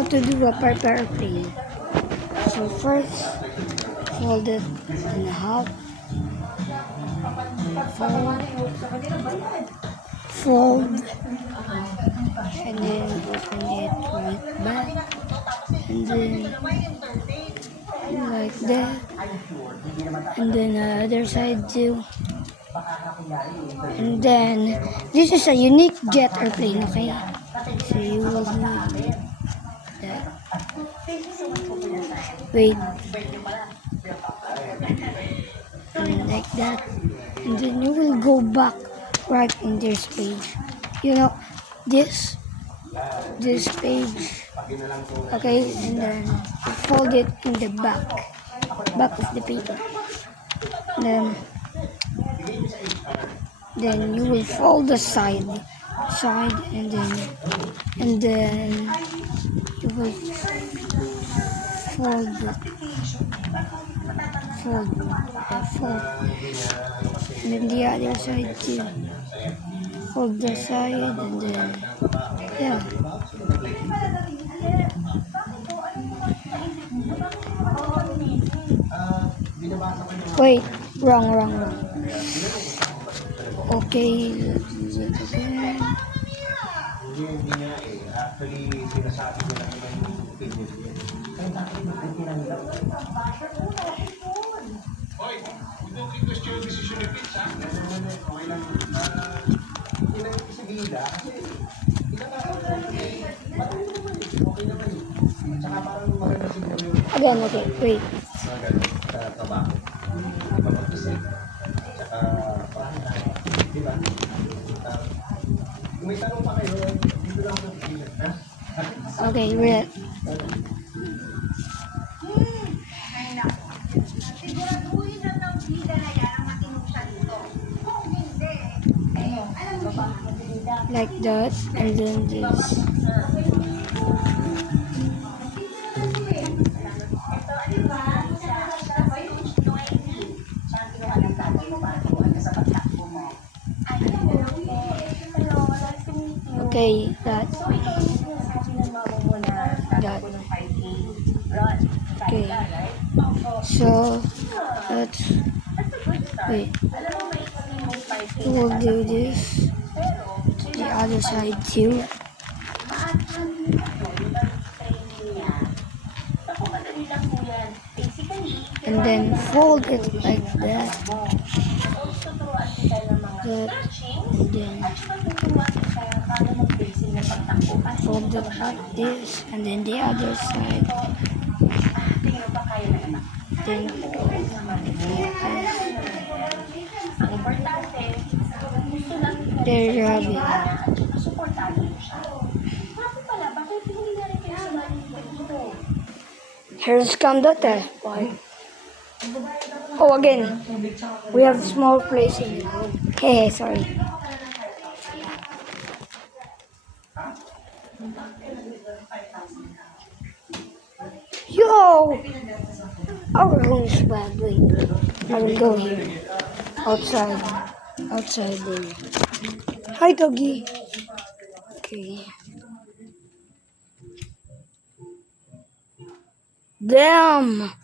how to do a paper airplane. So first, fold it in half. Fold, and then open it right back, and then like that, and then other side too. And then this is a unique jet airplane, okay? So you will need that. Wait. And like that. And then you will go back right in this page. You know, this page. Okay, and then you fold it in the back of the paper. Then you will fold the side, and then you will fold and then the other side too. Fold the side, and then yeah. Wait, wrong. Okay, let's do it again. Hindi nga eh. Actually, sinasabi ko lang naman yung opinion niya. Kaya bakit magpapirang daw? Hoy, we don't request your decision ni Pitch, ha? Okay lang. Ilang isagila, kasi ilang araw na okay naman eh. Tsaka parang maganda siguro yung... Again, okay, wait. Sa trabaho. Kapag-isip. Tsaka parang, di ba? Kung may tanong pa kayo, dito lang ako sa ha? Okay, wait. Siguraduhin na ng bida na yan ang matinong siya dito. Kung hindi, alam mo ba, Like that, and then this. Okay, that. Okay. So let's wait. We'll do this to the other side too. And then fold it like that. And then fold it like this, and then the other side. Then there you have it. Here's Camdote. Oh, again, we have small place in it. Hey, sorry. Yo! Our room is bad. Wait, I will go here. Outside there. Hi, doggy. Okay. Damn!